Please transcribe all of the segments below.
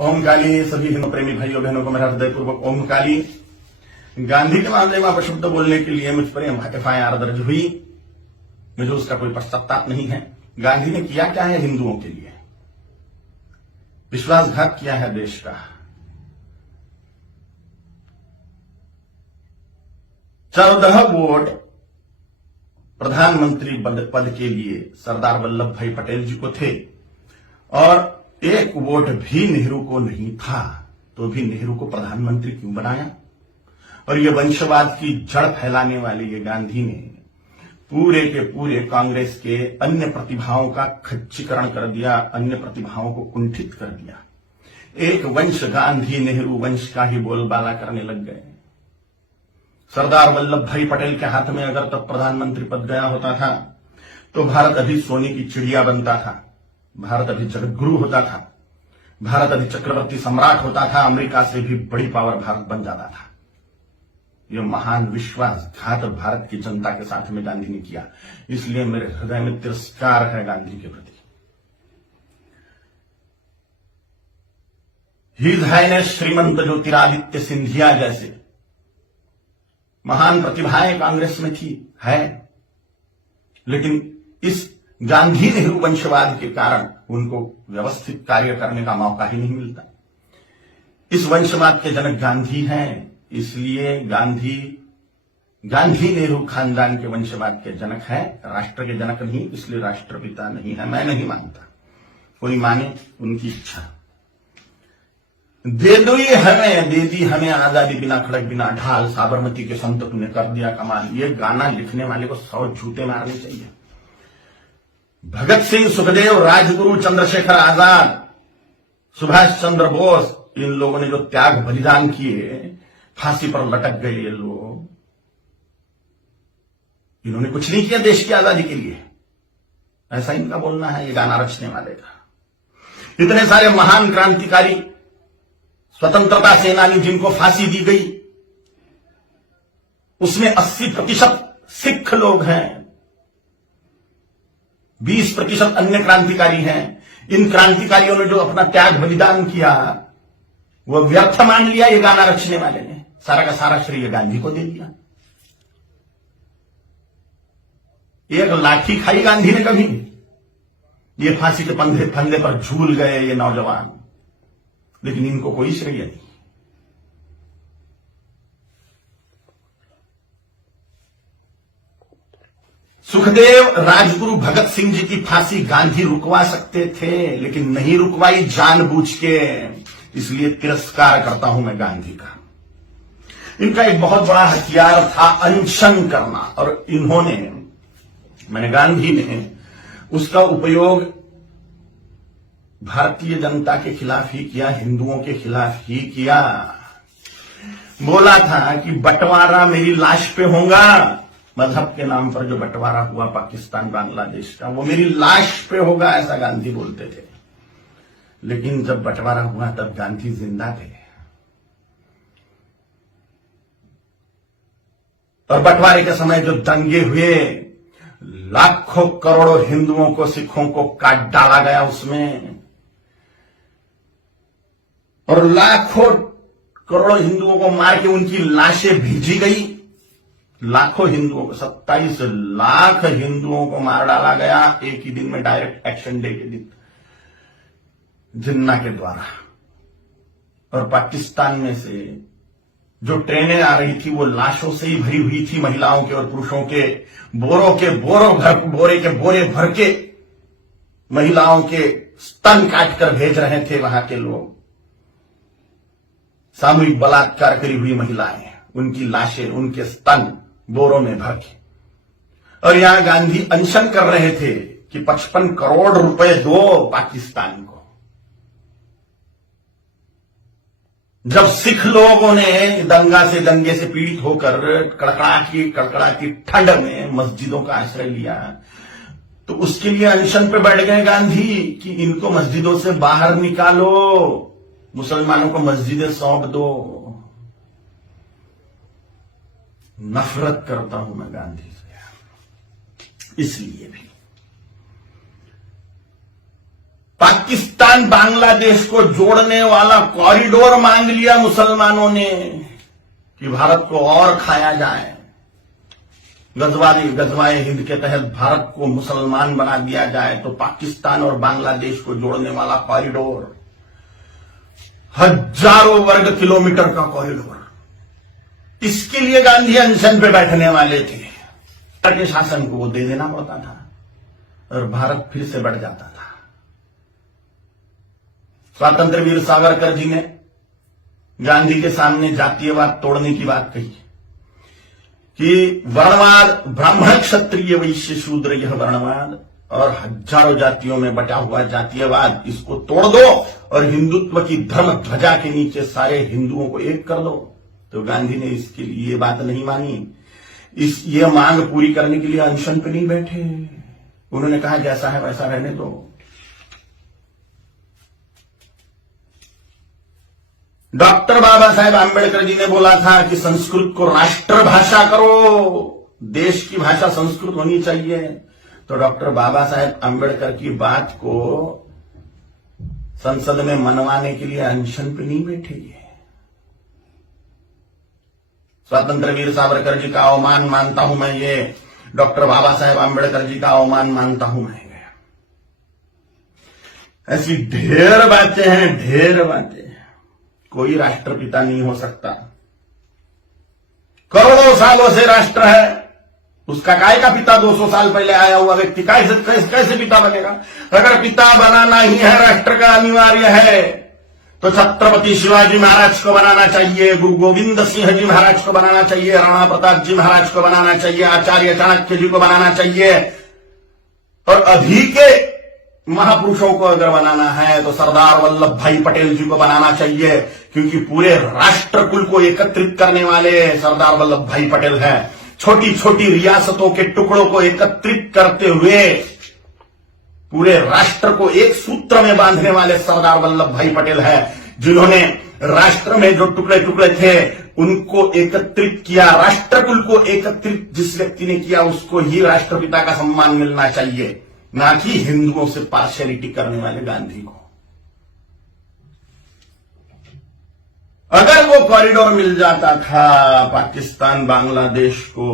ओम काली। सभी हिंदू प्रेमी भाइयों बहनों को मेरा हृदयपूर्वक ओम काली। गांधी के मामले में अपशब्द बोलने के लिए मुझ पर FIR दर्ज हुई। मुझे उसका कोई पश्चाताप नहीं है। गांधी ने किया क्या है हिंदुओं के लिए? विश्वासघात किया है देश का। 14 वोट प्रधानमंत्री पद के लिए सरदार वल्लभ भाई पटेल जी को थे और 1 वोट भी नेहरू को नहीं था, तो भी नेहरू को प्रधानमंत्री क्यों बनाया? और ये वंशवाद की जड़ फैलाने वाले ये गांधी ने पूरे के पूरे कांग्रेस के अन्य प्रतिभाओं का खच्चीकरण कर दिया, अन्य प्रतिभाओं को कुंठित कर दिया। एक वंश गांधी नेहरू वंश का ही बोलबाला करने लग गए। सरदार वल्लभ भाई पटेल के हाथ में अगर तब प्रधानमंत्री पद गया होता था तो भारत अभी सोने की चिड़िया बनता था, भारत अभी जगतगुरु होता था, भारत अभी चक्रवर्ती सम्राट होता था, अमेरिका से भी बड़ी पावर भारत बन जाता था। यह महान विश्वासघात भारत की जनता के साथ में गांधी ने किया। इसलिए मेरे हृदय में तिरस्कार है गांधी के प्रति। हिज हाइनेस श्रीमंत ज्योतिरादित्य सिंधिया जैसे महान प्रतिभाएं कांग्रेस में थी, है, लेकिन इस गांधी नेहरू वंशवाद के कारण उनको व्यवस्थित कार्य करने का मौका ही नहीं मिलता। इस वंशवाद के जनक गांधी हैं, इसलिए गांधी नेहरू खानदान के वंशवाद के जनक हैं, राष्ट्र के जनक नहीं, इसलिए राष्ट्रपिता नहीं है। मैं नहीं मानता, कोई माने उनकी इच्छा। दे दी हमें आजादी, बिना खड़क बिना ढाल, साबरमती के संत तूने कर दिया कमाल। ये गाना लिखने वाले को 100 जूते मारने चाहिए। भगत सिंह, सुखदेव, राजगुरु, चंद्रशेखर आजाद, सुभाष चंद्र बोस, इन लोगों ने जो त्याग बलिदान किए, फांसी पर लटक गए ये लोग, इन्होंने कुछ नहीं किया देश की आजादी के लिए, ऐसा इनका बोलना है ये गाना रचने वाले का। इतने सारे महान क्रांतिकारी, स्वतंत्रता सेनानी जिनको फांसी दी गई, उसमें 80% सिख लोग हैं, 20% अन्य क्रांतिकारी हैं। इन क्रांतिकारियों ने जो अपना त्याग बलिदान किया वो व्यर्थ मान लिया ये गाना रचने वाले ने, सारा का सारा श्रेय गांधी को दे दिया। एक लाठी खाई गांधी ने कभी? ये फांसी के फंदे पर झूल गए ये नौजवान, लेकिन इनको कोई श्रेय नहीं। सुखदेव, राजगुरु, भगत सिंह जी की फांसी गांधी रुकवा सकते थे, लेकिन नहीं रुकवाई जानबूझ के। इसलिए तिरस्कार करता हूं मैं गांधी का। इनका एक बहुत बड़ा हथियार था अनशन करना, और इन्होंने, मैंने गांधी ने उसका उपयोग भारतीय जनता के खिलाफ ही किया, हिंदुओं के खिलाफ ही किया। बोला था कि बंटवारा मेरी लाश पे होगा, मजहब के नाम पर जो बंटवारा हुआ पाकिस्तान बांग्लादेश का, वो मेरी लाश पे होगा, ऐसा गांधी बोलते थे। लेकिन जब बंटवारा हुआ तब गांधी जिंदा थे, और बंटवारे के समय जो दंगे हुए, लाखों करोड़ों हिंदुओं को, सिखों को काट डाला गया उसमें, और लाखों करोड़ों हिंदुओं को मार के उनकी लाशें भेजी गई। लाखों हिंदुओं को, 27 लाख हिंदुओं को मार डाला गया एक ही दिन में, डायरेक्ट एक्शन डे के दिन, जिन्ना के द्वारा। और पाकिस्तान में से जो ट्रेनें आ रही थी वो लाशों से ही भरी हुई थी, महिलाओं के और पुरुषों के, बोरे के बोरे भर के महिलाओं के स्तन काटकर भेज रहे थे वहां के लोग। सामूहिक बलात्कार करी हुई महिलाएं, उनकी लाशें, उनके स्तन बोरों में भर के। और यहां गांधी अनशन कर रहे थे कि 55 करोड़ रुपए दो पाकिस्तान को। जब सिख लोगों ने दंगे से पीड़ित होकर कड़कड़ाती ठंड में मस्जिदों का आश्रय लिया, तो उसके लिए अनशन पे बैठ गए गांधी कि इनको मस्जिदों से बाहर निकालो, मुसलमानों को मस्जिदें सौंप दो। नफरत करता हूं मैं गांधी से, इसलिए भी। पाकिस्तान बांग्लादेश को जोड़ने वाला कॉरिडोर मांग लिया मुसलमानों ने कि भारत को और खाया जाए। गजवाए हिंद के तहत भारत को मुसलमान बना दिया जाए तो पाकिस्तान और बांग्लादेश को जोड़ने वाला कॉरिडोर, हजारों वर्ग किलोमीटर का कॉरिडोर, इसके लिए गांधी अनशन पे बैठने वाले थे। के शासन को वो दे देना पड़ता था और भारत फिर से बढ़ जाता था। स्वतंत्र वीर सावरकर जी ने गांधी के सामने जातीयवाद तोड़ने की बात कही कि वर्णवाद, ब्राह्मण क्षत्रिय वैश्य शूद्र, यह वर्णवाद और हजारों जातियों में बटा हुआ जातीयवाद, इसको तोड़ दो और हिंदुत्व की धर्म ध्वजा के नीचे सारे हिंदुओं को एक कर दो। तो गांधी ने इसके लिए ये बात नहीं मानी। ये मांग पूरी करने के लिए अनशन पे नहीं बैठे। उन्होंने कहा जैसा है वैसा रहने दो। डॉक्टर बाबा साहेब आंबेडकर जी ने बोला था कि संस्कृत को राष्ट्रभाषा करो, देश की भाषा संस्कृत होनी चाहिए। तो डॉक्टर बाबा साहेब आंबेडकर की बात को संसद में मनवाने के लिए अनशन पे नहीं बैठे। स्वतंत्र वीर सावरकर जी का अवमान मानता हूं मैं, ये डॉक्टर बाबा साहेब आंबेडकर जी का अवमान मानता हूं मैं। ऐसी ढेर बातें हैं, ढेर बातें। कोई राष्ट्रपिता नहीं हो सकता। करोड़ों सालों से राष्ट्र है, उसका काय का पिता 200 साल पहले आया हुआ व्यक्ति कैसे पिता बनेगा? अगर पिता बनाना ही है, राष्ट्र का अनिवार्य है, तो छत्रपति शिवाजी महाराज को बनाना चाहिए, गुरु गोविंद सिंह जी महाराज को बनाना चाहिए, राणा प्रताप जी महाराज को बनाना चाहिए, आचार्य चाणक्य जी को बनाना चाहिए। और अभी के महापुरुषों को अगर बनाना है तो सरदार वल्लभ भाई पटेल जी को बनाना चाहिए, क्योंकि पूरे राष्ट्र कुल को एकत्रित करने वाले सरदार वल्लभ भाई पटेल हैं। छोटी छोटी रियासतों के टुकड़ों को एकत्रित करते हुए पूरे राष्ट्र को एक सूत्र में बांधने वाले सरदार वल्लभ भाई पटेल हैं, जिन्होंने राष्ट्र में जो टुकड़े टुकड़े थे उनको एकत्रित किया। राष्ट्रकुल को एकत्रित जिस व्यक्ति ने किया उसको ही राष्ट्रपिता का सम्मान मिलना चाहिए, ना कि हिंदुओं से पार्शियलिटी करने वाले गांधी को। अगर वो कॉरिडोर मिल जाता था पाकिस्तान बांग्लादेश को,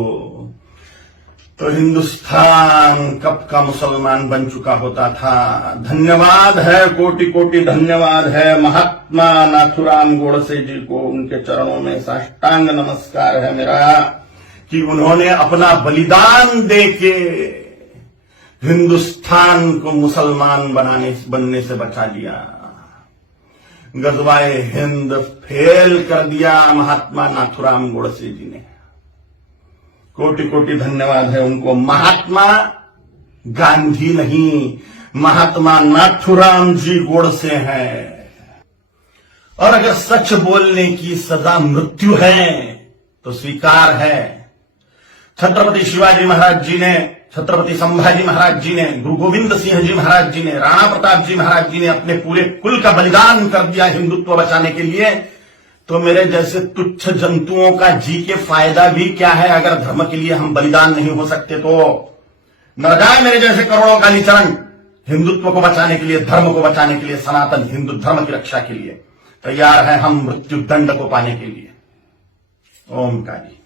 तो हिंदुस्तान कब का मुसलमान बन चुका होता था। धन्यवाद है, कोटि कोटि धन्यवाद है महात्मा नाथुराम गोडसे जी को, उनके चरणों में साष्टांग नमस्कार है मेरा कि उन्होंने अपना बलिदान देके हिंदुस्तान को मुसलमान बनने से बचा लिया। गजवाए हिंद फेल कर दिया महात्मा नाथुराम गोडसे जी ने। कोटि कोटि धन्यवाद है उनको। महात्मा गांधी नहीं, महात्मा नाथुराम जी गोडसे हैं। और अगर सच बोलने की सजा मृत्यु है तो स्वीकार है। छत्रपति शिवाजी महाराज जी ने, छत्रपति संभाजी महाराज जी ने, गुरु गोविंद सिंह जी महाराज जी ने, राणा प्रताप जी महाराज जी ने अपने पूरे कुल का बलिदान कर दिया हिंदुत्व बचाने के लिए। तो मेरे जैसे तुच्छ जंतुओं का जी के फायदा भी क्या है अगर धर्म के लिए हम बलिदान नहीं हो सकते तो? न जाए मेरे जैसे करोड़ों का निचरण हिंदुत्व को बचाने के लिए, धर्म को बचाने के लिए, सनातन हिंदू धर्म की रक्षा के लिए तैयार है हम मृत्यु दंड को पाने के लिए। ओम काली।